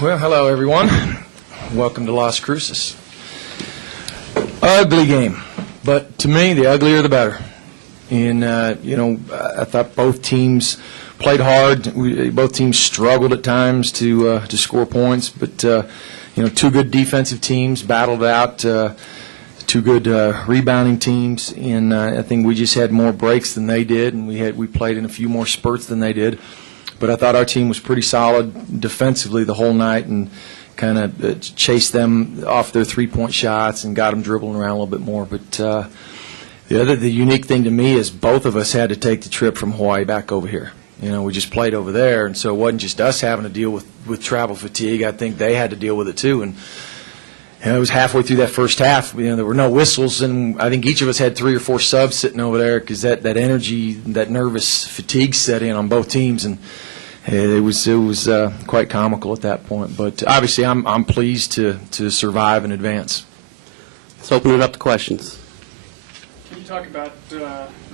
Well, hello everyone. Welcome to Las Cruces. Ugly game, but to me, the uglier the better. And I thought both teams played hard. Both teams struggled at times to score points, but two good defensive teams battled out. Two good rebounding teams, and I think we just had more breaks than they did, and we played in a few more spurts than they did. But I thought our team was pretty solid defensively the whole night and kind of chased them off their three-point shots and got them dribbling around a little bit more. But the unique thing to me is both of us had to take the trip from Hawaii back over here. We just played over there, and so it wasn't just us having to deal with travel fatigue. I think they had to deal with it too. And it was halfway through that first half. There were no whistles, and I think each of us had 3 or 4 subs sitting over there because that energy, that nervous fatigue set in on both teams, and it was quite comical at that point. But obviously, I'm pleased to survive and advance. Let's open it up to questions. Can you talk about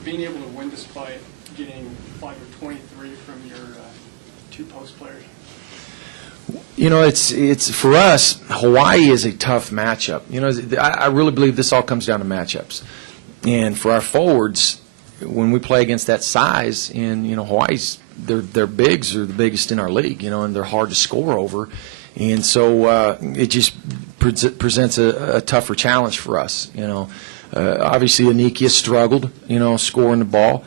being able to win despite getting 5 or 23 from your 2 post players? It's for us, Hawaii is a tough matchup. I really believe this all comes down to matchups. And for our forwards, when we play against that size, and Hawaii's their bigs are the biggest in our league, and they're hard to score over, and so it just presents a tougher challenge for us. Obviously Anikia struggled, scoring the ball,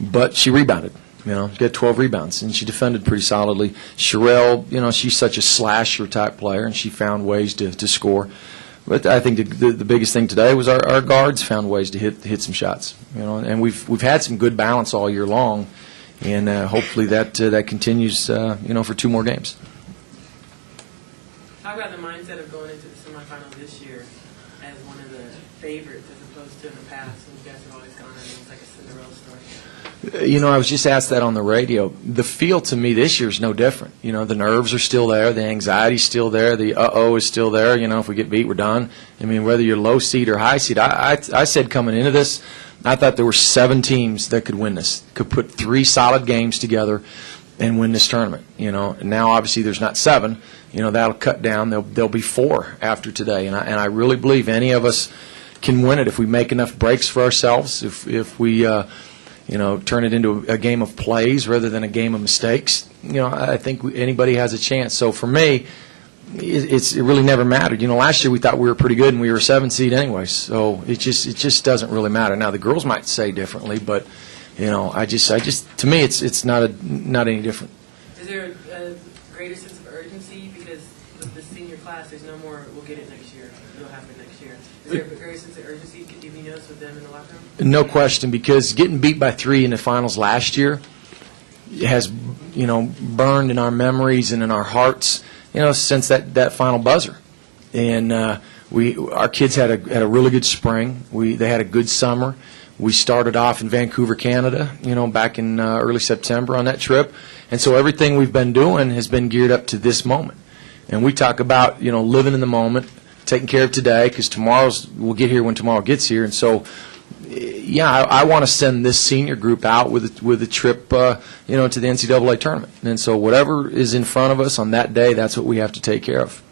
but she rebounded. She got 12 rebounds, and she defended pretty solidly. Sherelle, she's such a slasher type player, and she found ways to score. But I think the biggest thing today was our guards found ways to hit some shots. And we've had some good balance all year long, and hopefully that continues. For 2 more games. Talk about the mindset of going into the semifinal this year as one of the favorites as opposed to in the past when you guys have always gone in. It's like a Cinderella story. I was just asked that on the radio. The feel to me this year is no different. The nerves are still there. The anxiety's still there. The uh-oh is still there. If we get beat, we're done. Whether you're low seed or high seed, I said coming into this, I thought there were 7 teams that could win this, could put 3 solid games together and win this tournament. And now obviously there's not 7. That'll cut down. There'll be 4 after today. And I really believe any of us can win it if we make enough breaks for ourselves, if we turn it into a game of plays rather than a game of mistakes. I think anybody has a chance. So for me, it really never mattered. Last year we thought we were pretty good and we were a 7 seed anyway. So it just doesn't really matter. Now the girls might say differently, but I just to me it's not any different. Is there a greater sense of urgency because with the senior class, there's no more? We'll get it next year. It'll happen next year. Is there a greater sense of urgency? Have you noticed with them in the locker room? No question, because getting beat by 3 in the finals last year has burned in our memories and in our hearts. Since that final buzzer, and our kids had a really good spring. They had a good summer. We started off in Vancouver, Canada, back in early September on that trip, and so everything we've been doing has been geared up to this moment. And we talk about living in the moment, taking care of today, because we'll get here when tomorrow gets here, and so. Yeah, I want to send this senior group out with a trip, to the NCAA tournament. And so whatever is in front of us on that day, that's what we have to take care of.